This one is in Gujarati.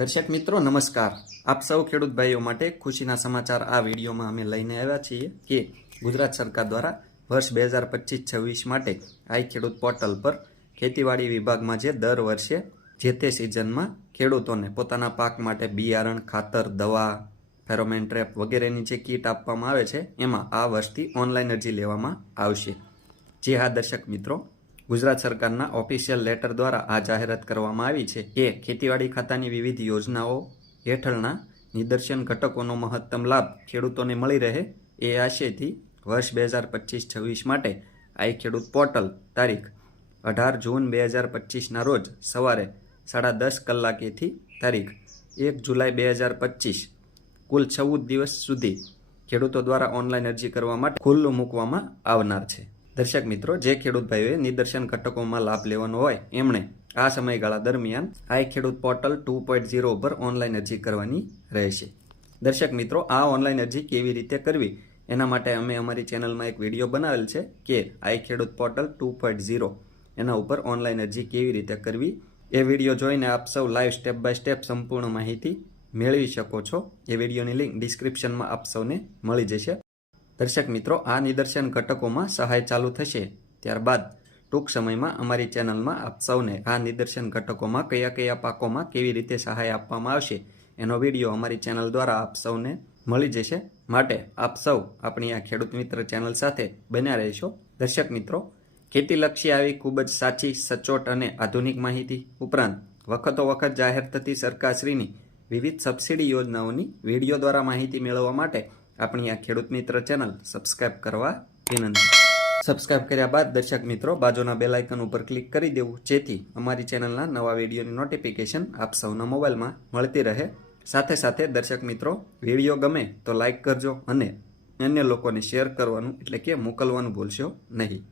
દર્શક મિત્રો, નમસ્કાર. આપ સૌ ખેડૂત ભાઈઓ માટે ખુશીના સમાચાર આ વિડીયોમાં અમે લઈને આવ્યા છીએ કે ગુજરાત સરકાર દ્વારા વર્ષ બે હજાર પચીસ છવ્વીસ માટે આઈ ખેડૂત પોર્ટલ પર ખેતીવાડી વિભાગમાં જે દર વર્ષે જે તે સિઝનમાં ખેડૂતોને પોતાના પાક માટે બિયારણ, ખાતર, દવા, ફેરોમેન ટ્રેપ વગેરેની જે કીટ આપવામાં આવે છે, એમાં આ વર્ષથી ઓનલાઈન અરજી લેવામાં આવશે. જે હા, દર્શક મિત્રો ગુજરાત સરકારના ઓફિશિયલ લેટર દ્વારા આ જાહેરાત કરવામાં આવી છે કે ખેતીવાડી ખાતાની વિવિધ યોજનાઓ હેઠળના નિદર્શન ઘટકોનો મહત્તમ લાભ ખેડૂતોને મળી રહે એ આશયથી વર્ષ બે હજાર પચીસ છવ્વીસ માટે આઈ ખેડૂત પોર્ટલ તારીખ અઢાર જૂન બે હજાર પચીસના રોજ સવારે સાડા દસ કલાકેથી તારીખ એક જુલાઈ બે હજાર પચીસ કુલ ચૌદ દિવસ સુધી ખેડૂતો દ્વારા ઓનલાઈન અરજી કરવા માટે ખુલ્લું મૂકવામાં આવનાર છે. દર્શક મિત્રો, જે ખેડૂત ભાઈઓએ નિદર્શન ઘટકોમાં લાભ લેવાનો હોય, એમણે આ સમયગાળા દરમિયાન I Khedut portal two point zero ઉપર ઓનલાઈન અરજી કરવાની રહેશે. દર્શક મિત્રો, આ ઓનલાઈન અરજી કેવી રીતે કરવી? એના માટે અમે અમારી ચેનલમાં એક વીડિયો બનાવેલ છે કે આઈ Khedut portal two point zero. એના ઉપર ઓનલાઈન અરજી કેવી રીતે કરવી? એ વીડિયો જોઈને આપ સૌ લાઈવ સ્ટેપ બાય સ્ટેપ સંપૂર્ણ માહિતી મેળવી શકો છો. એ વિડીયોની લિંક ડિસ્ક્રિપ્શનમાં આપ સૌને મળી જશે. દર્શક મિત્રો, આ નિદર્શન ઘટકોમાં સહાય ચાલુ થશે. ત્યારબાદ ટૂંક સમયમાં અમારી ચેનલમાં આપ સૌને આ નિદર્શન ઘટકોમાં કયા કયા પાકોમાં કેવી રીતે સહાય આપવામાં આવશે, એનો વીડિયો અમારી ચેનલ દ્વારા આપ સૌને મળી જશે. માટે આપ સૌ આપણી આ ખેડૂત મિત્ર ચેનલ સાથે બન્યા રહેશો. દર્શક મિત્રો, ખેતીલક્ષી આવી ખૂબ જ સાચી, સચોટ અને આધુનિક માહિતી ઉપરાંત વખતો વખત જાહેર થતી સરકારશ્રીની વિવિધ સબસિડી યોજનાઓની વીડિયો દ્વારા માહિતી મેળવવા માટે આપણી આ ખેડૂત મિત્ર ચેનલ સબસ્ક્રાઈબ કરવા વિનંતી. સબસ્ક્રાઇબ કર્યા બાદ દર્શક મિત્રો, બાજુના બેલ આઇકન ઉપર ક્લિક કરી દેવું, જેથી અમારી ચેનલના નવા વિડીયોની નોટિફિકેશન આપ સૌના મોબાઈલમાં મળતી રહે. સાથે સાથે દર્શક મિત્રો, વીડિયો ગમે તો લાઇક કરજો અને અન્ય લોકોને શેર કરવાનું એટલે કે મોકલવાનું ભૂલશો નહીં.